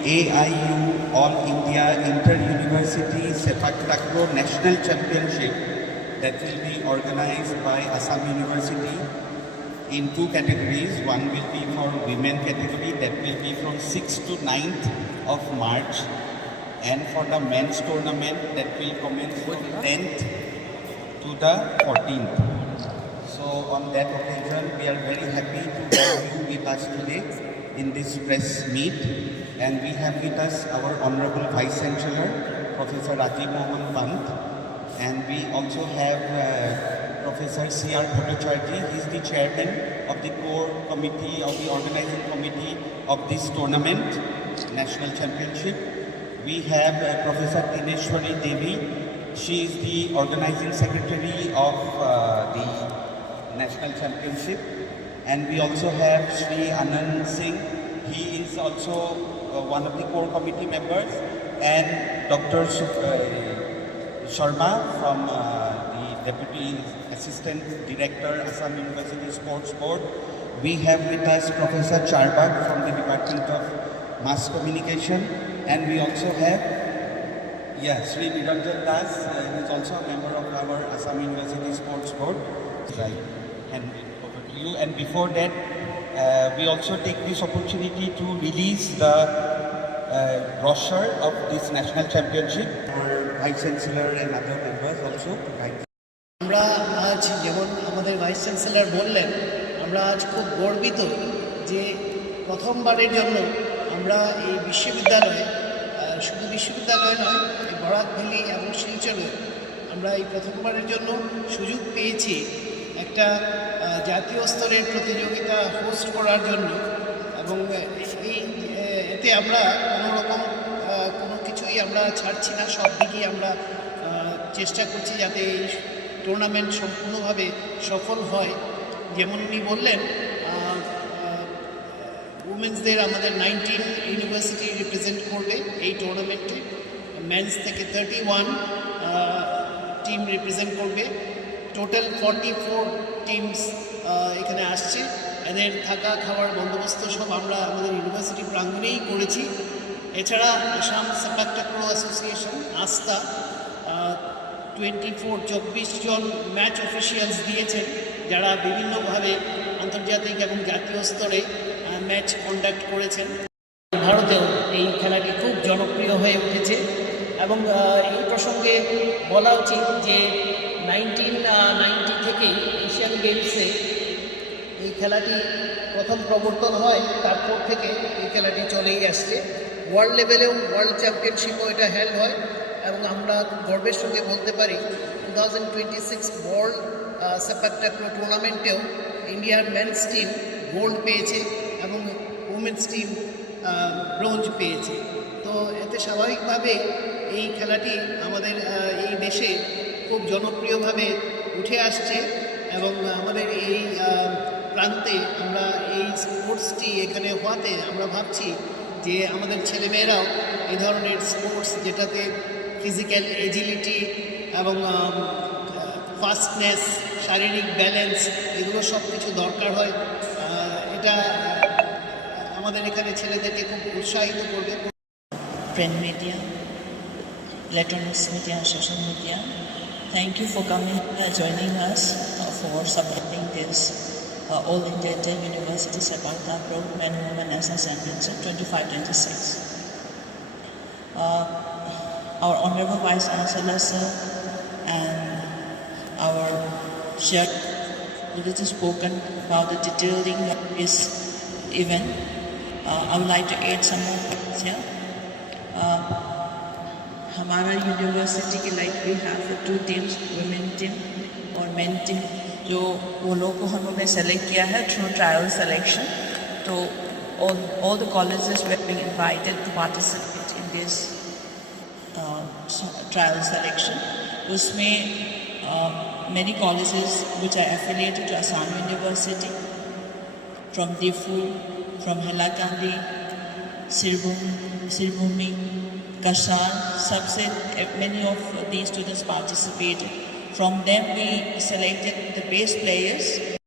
AIU All India Inter-University Sepak Takraw National Championship that will be organized by Assam University in two categories. One will be for women category, that will be from 6th to 9th of March, and for the men's tournament that will commence from 10th to the 14th. So on that occasion, we are very happy to have you with us today in this press meet, and we have with us our Honorable Vice Chancellor, Professor Rajiv Mohan Pant, and we also have Professor C.R. Bhattacharjee. He is the chairman of the core committee, of the organizing committee of this tournament, National Championship. We have Professor Dineshwari Devi. She is the organizing secretary of the National Championship. And we also have Shri Anand Singh. He is also one of the core committee members. And Dr. Sharma from the Deputy Assistant Director, Assam University Sports Board. We have with us Professor Charbag from the Department of Mass Communication. And we also have, Sri Niranjan Das, who is also a member of our Assam University Sports Board. Right. And over to you. And before that, we also take this opportunity to release the brochure of this National Championship. Our Vice Chancellor and other members also to guide. আমরা আজ যেমন আমাদের vice chancellor বললেন, আমরা আজ খুব গর্বিত যে প্রথমবারের জন্য আমরা এই বিশ্ববিদ্যালয়ে, শুধু বিশ্ববিদ্যালয় নয়, এই বরাক ভ্যালি এবং শিলচরে আমরা এই প্রথমবারের জন্য সুযোগ পেয়েছি একটা জাতীয় স্তরের প্রতিযোগিতা হোস্ট করার জন্য। এবং এতে আমরা কোনো কিছুই আমরা ছাড়ছি না, সব দিকেই আমরা চেষ্টা করছি যাতে এই টুর্নামেন্ট সম্পূর্ণভাবে সফল হয়। যেমন উনি বললেন, উমেন্সদের আমাদের 19 ইউনিভার্সিটি রিপ্রেজেন্ট করবে এই টুর্নামেন্টে। মেন্স থেকে 31 টিম রিপ্রেজেন্ট করবে। টোটাল 44 টিমস এখানে আসছে। এদের থাকা খাওয়ার বন্দোবস্ত সব আমরা আমাদের ইউনিভার্সিটি প্রাঙ্গণেই করেছি। এছাড়া আসাম সেপাক টাক্রো অ্যাসোসিয়েশন আস্থা 24 জন ম্যাচ অফিসিয়ালস দিয়েছেন, যারা বিভিন্নভাবে আন্তর্জাতিক এবং জাতীয় স্তরে ম্যাচ কন্ডাক্ট করেছেন। ভারতেও এই খেলাটি খুব জনপ্রিয় হয়ে উঠেছে। এবং এই প্রসঙ্গে বলা উচিত যে 1990 থেকেই এশিয়ান গেমসে এই খেলাটি প্রথম প্রবর্তন হয়, তারপর থেকে এই খেলাটি চলেই আসছে। ওয়ার্ল্ড লেভেলেও ওয়ার্ল্ড চ্যাম্পিয়নশিপও এটা হেল্ড হয়। এবং আমরা গর্বের সঙ্গে বলতে পারি 2026 ওয়ার্ল্ড সেপাক টাক্রো টুর্নামেন্টেও ইন্ডিয়ার মেন্স টিম গোল্ড পেয়েছে এবং উমেন্স টিম ব্রোঞ্জ পেয়েছে। তো এতে স্বাভাবিকভাবে এই খেলাটি আমাদের এই দেশে খুব জনপ্রিয়ভাবে উঠে আসছে। এবং আমাদের এই প্রান্তে আমরা এই স্পোর্টসটি এখানে হওয়াতে আমরা ভাবছি যে আমাদের ছেলেমেয়েরাও এই ধরনের স্পোর্টস, যেটাতে ফিজিক্যাল এজিলিটি এবং ফাস্টনেস, শারীরিক ব্যালেন্স, এগুলো সব কিছু দরকার হয়, এটা আমাদের এখানে ছেলেদেরকে খুব উৎসাহিত করবে। Print media, electronics media, social media, thank you for coming, joining us for supporting this All India Inter-University Sepak Takraw Men and Women National Championship 25-26. Our Honorable Vice Chancellor sir and our chair already spoken about the detailing of this event. I would like to add some more points here. हमारा university के like we have 2 teams, women team और men team, जो वो लोग को हम लोग ने सेलेक्ट किया है थ्रू ट्रायल सिलेक्शन। तो all the colleges were being invited to participate in this trial selection. उसमें many colleges which are affiliated to Assam University, from Difu, from Hailakandi, Sirbhumi, Kasar, सबसे many of these students participated. From them we selected the best players